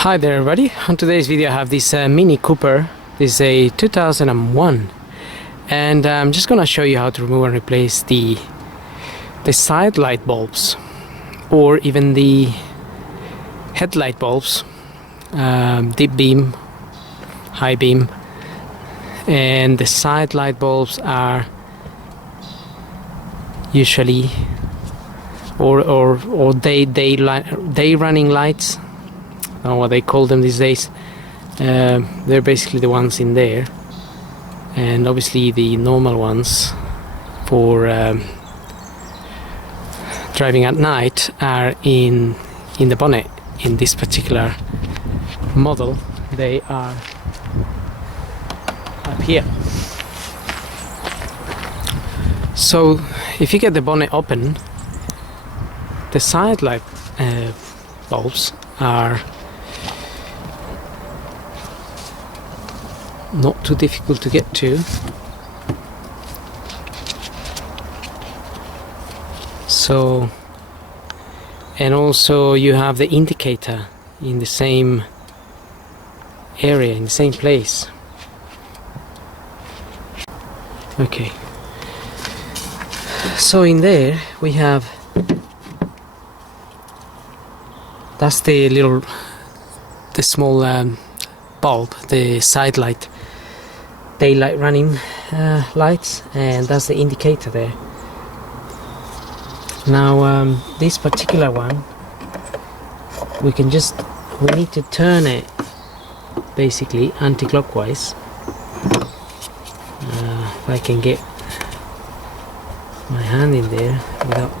Hi there everybody, on today's video I have this Mini Cooper. This is a 2001 and I'm just gonna show you how to remove and replace the side light bulbs or even the headlight bulbs, deep beam, high beam, and the side light bulbs are usually or day running lights. I don't know what they call them these days. They're basically the ones in there, and obviously the normal ones for driving at night are in the bonnet. In this particular model they are up here. So if you get the bonnet open, the side light bulbs are not too difficult to get to. So, and also you have the indicator in the same area, in the same place. Okay, so in there we have, that's the small bulb, the side light, daylight running lights, and that's the indicator there. Now this particular one, we need to turn it basically anti-clockwise. If I can get my hand in there without,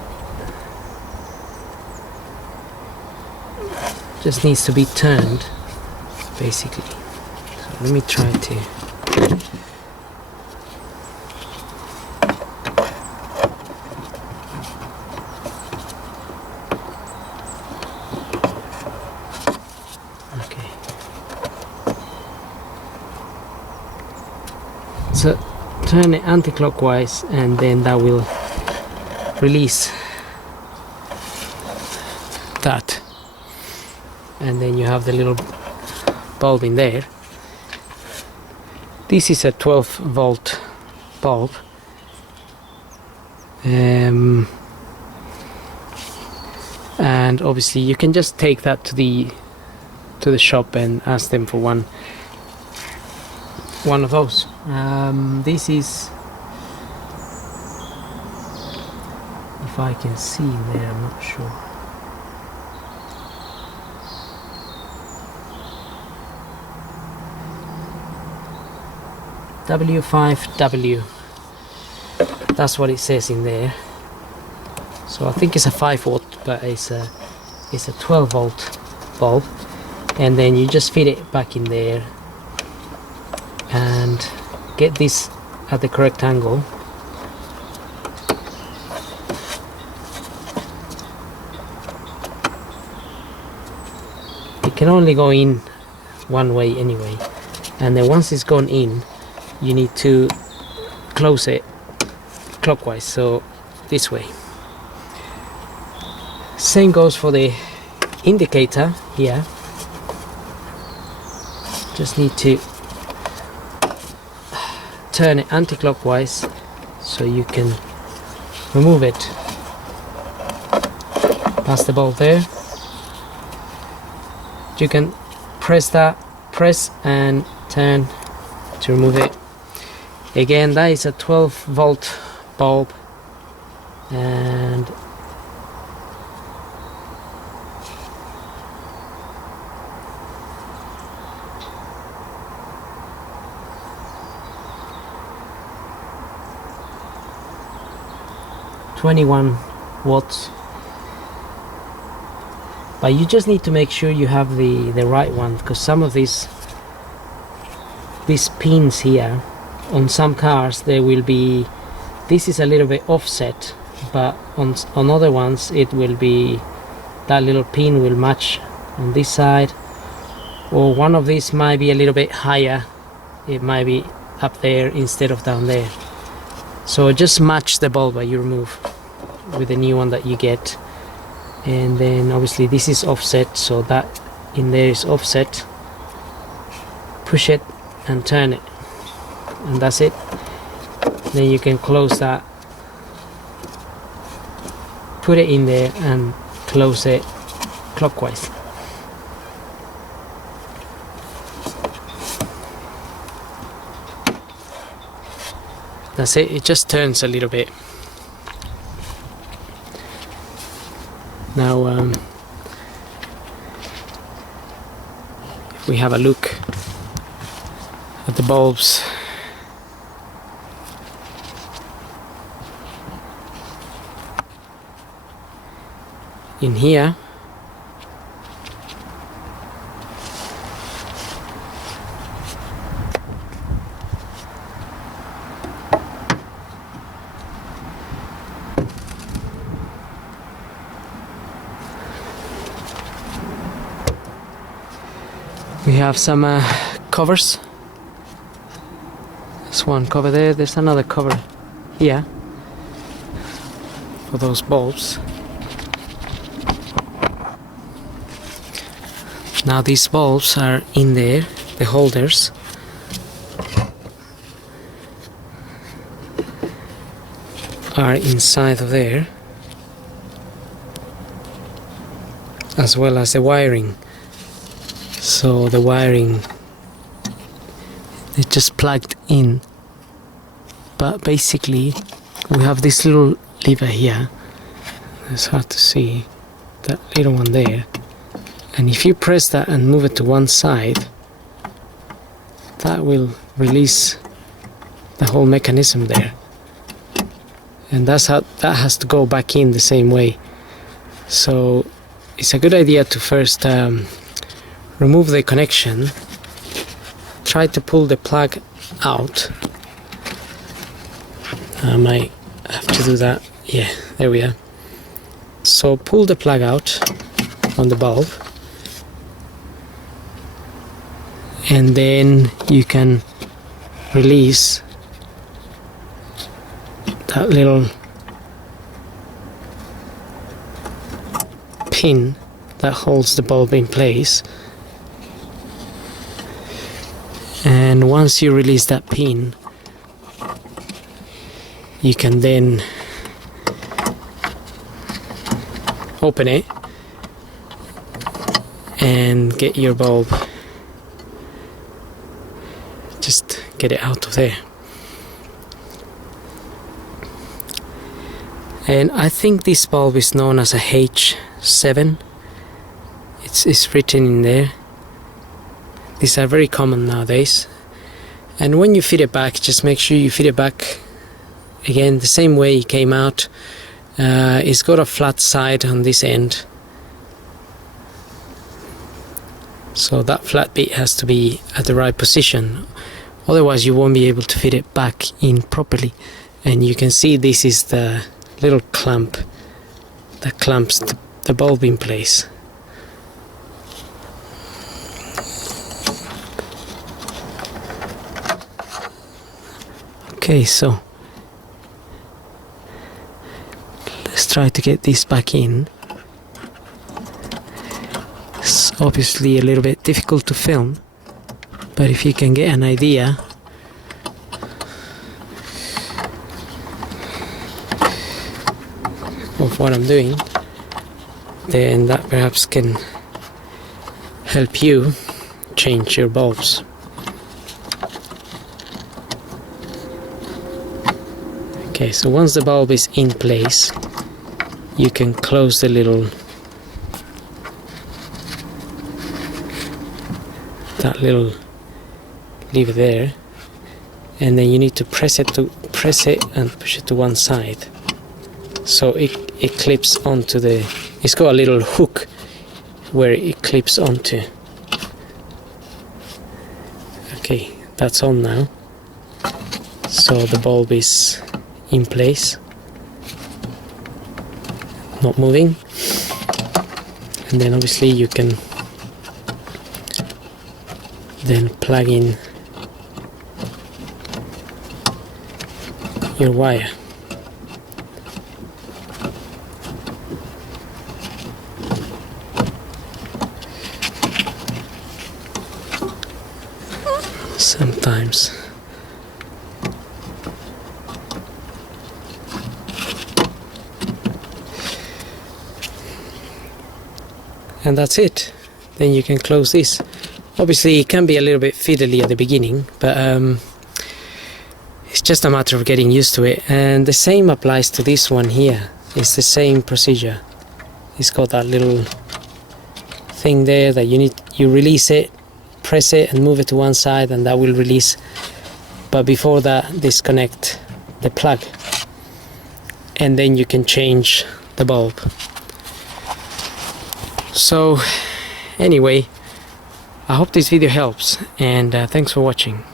just needs to be turned basically. So let me try to so turn it anti-clockwise, and then that will release that, and then you have the little bulb in there. This is a 12-volt bulb, and obviously you can just take that to the shop and ask them for one of those. This is, if I can see in there, I'm not sure. W5W, that's what it says in there. So I think it's a 5-volt, but it's a 12-volt bulb, and then you just fit it back in there and get this at the correct angle. It can only go in one way anyway, and then once it's gone in, you need to close it clockwise, so this way. Same goes for the indicator here. Just need to turn it anti-clockwise so you can remove it. Pass the bulb there. You can press and turn to remove it. Again, that is a 12-volt bulb, and (21 watts). But you just need to make sure you have the right one, because some of these pins here on some cars, there will be, this is a little bit offset, but on other ones it will be, that little pin will match on this side, or one of these might be a little bit higher, it might be up there instead of down there. So just match the bulb that you remove with the new one that you get, and then obviously this is offset, so that in there is offset. Push it and turn it, and that's it. Then you can close that, put it in there and close it clockwise. That's it. It just turns a little bit. Now if we have a look at the bulbs, in here we have some covers. There's one cover there, there's another cover here for those bulbs. Now these bulbs are in there, the holders. Are inside of there, as well as the wiring. So the wiring, it's just plugged in, but basically we have this little lever here. It's hard to see, that little one there, and if you press that and move it to one side, that will release the whole mechanism there, and that's how that has to go back in the same way. So it's a good idea to first remove the connection, try to pull the plug out. I might have to do that. Yeah, there we are. So pull the plug out on the bulb, and then you can release that little pin that holds the bulb in place. And once you release that pin, you can then open it and get your bulb, just get it out of there. And I think this bulb is known as a H7. It's written in there. These are very common nowadays. And when you fit it back, just make sure you fit it back again the same way it came out. It's got a flat side on this end, so that flat bit has to be at the right position, otherwise you won't be able to fit it back in properly. And you can see this is the little clamp that clamps the bulb in place. Okay, so let's try to get this back in. It's obviously a little bit difficult to film, but if you can get an idea of what I'm doing, then that perhaps can help you change your bulbs. Okay, so once the bulb is in place, you can close the little, that little lever there, and then you need to press it and push it to one side, so it clips onto the, it's got a little hook where it clips onto. Okay, that's on now, so the bulb is in place, not moving. And then obviously you can then plug in your wire. times. And that's it. Then you can close this. Obviously it can be a little bit fiddly at the beginning, but it's just a matter of getting used to it. And the same applies to this one here. It's the same procedure. It's got that little thing there that you release it, press it and move it to one side, and that will release. But before that, disconnect the plug, and then you can change the bulb. So anyway, I hope this video helps, and thanks for watching.